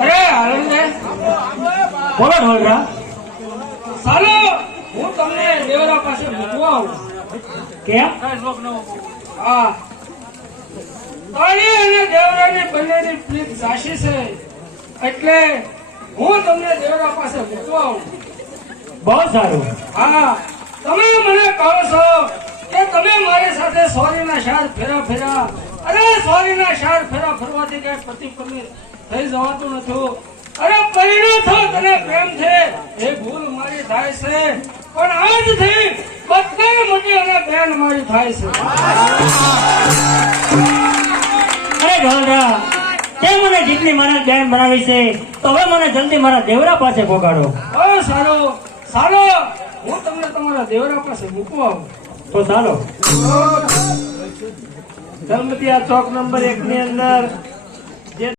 અરે આનંદ બોલો ઢોલરા. ચાલો હું તમને દેવરા પાસે મૂકવા આવું. કેમ? હા તારી અને દેવરાની બંનેની પ્રીત સાચી છે એટલે હું તમને દેવરા પાસે મૂકવા આવું. બહુ સારું. હા તમે મને કહો છો કે તમે મારી સાથે સોરીના શાર ફેરા અરે સોરીના શાર ફરવાથી કઈ પતિ પત્ની થઈ જવાતું નથી. અરે પરિણો છો તને પ્રેમ છે એ ભૂલ મારી થાય છે પણ આજથી બધા મોટી અને બેન મારી થાય છે. અરે ઢોલરા, તે મને જેટલી મારા બેન બનાવી છે તો હવે મને જલ્દી મારા દેવરા પાસે પહોંચાડો. બહુ સારું ચાલો હું તમને તમારા દેવરા પાસે મૂકવા આવું. તો ચાલો. ધર્મતિયા ચોક નંબર 1 ની અંદર